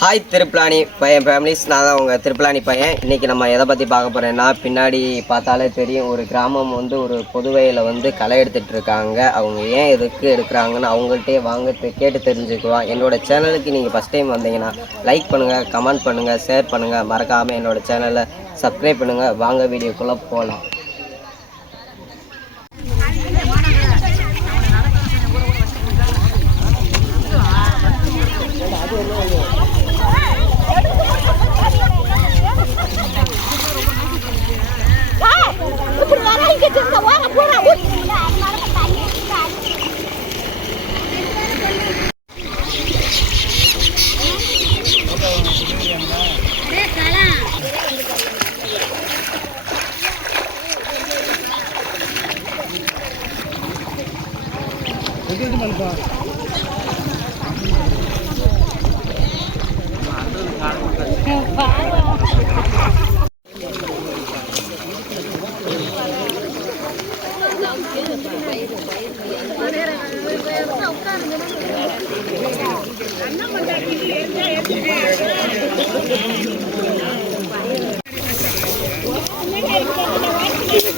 Hi திருப்பிளானி பையன் families நான் தான் உங்கள் திருப்பிளானி பையன். இன்றைக்கி நம்ம எதை பற்றி பார்க்க போகிறேன்னா பின்னாடி பார்த்தாலே தெரியும் ஒரு கிராமம் வந்து ஒரு பொதுவையில் வந்து களை எடுத்துகிட்டு இருக்காங்க. அவங்க ஏன் எதுக்கு எடுக்கிறாங்கன்னு அவங்கள்ட்டே வாங்க கேட்டு தெரிஞ்சுக்குவோம் என்னோட சேனலுக்கு நீங்கள் ஃபஸ்ட் டைம் வந்தீங்கன்னா லைக் பண்ணுங்கள் கமெண்ட் பண்ணுங்கள் ஷேர் பண்ணுங்கள் மறக்காமல் என்னோடய சேனலை சப்ஸ்கிரைப் பண்ணுங்கள் வாங்க வீடியோக்குள்ளே போகலாம் இப்படி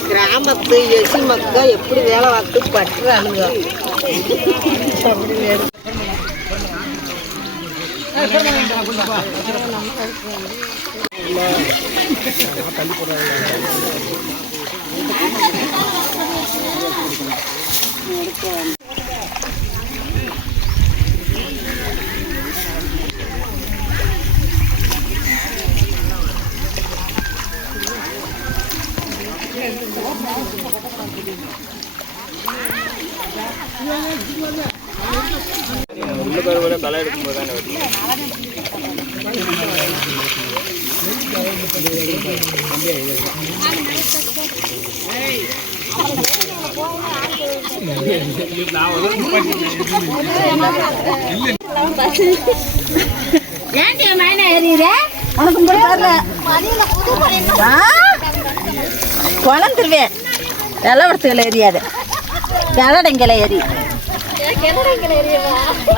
கிராமத்து எசி மக்கள் எப்படி வேலை பார்த்து பட்டுறானுங்க தள்ளி போடுறாங்க. ஏன்டி மேன ஏறிற உனக்கு முடியல மதியில குழந்துருவேன் கிளடங்கில ஏறி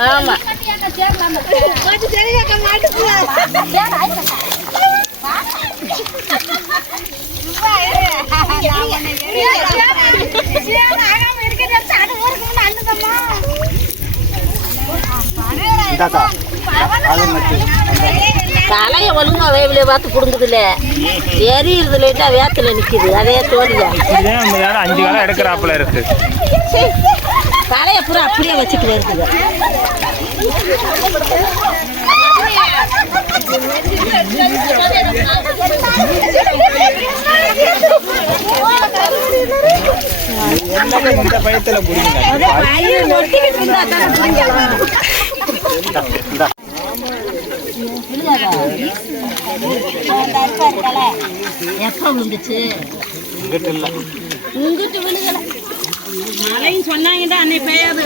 ஆமா தலைய ஒழுங்கா வேவில பார்த்து புடுங்குதுல எரியுறது லைட்டா வேத்துல நிக்குது. அதே தோல்வியா? காலம் எடுக்கிறாப்புல இருக்கு தலைய பூரா அப்படியே வச்சுட்டு இருக்குது எல்லாமே இந்த பயத்துல புரியுங்க தானே. எப்ப விழுந்துச்சு உங்கிட்டு விழுகல. மழையும் சொன்னாங்கடா அன்னை பெய்யாது.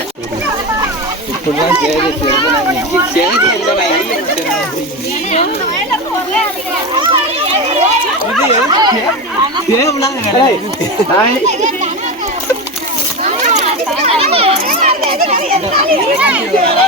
you.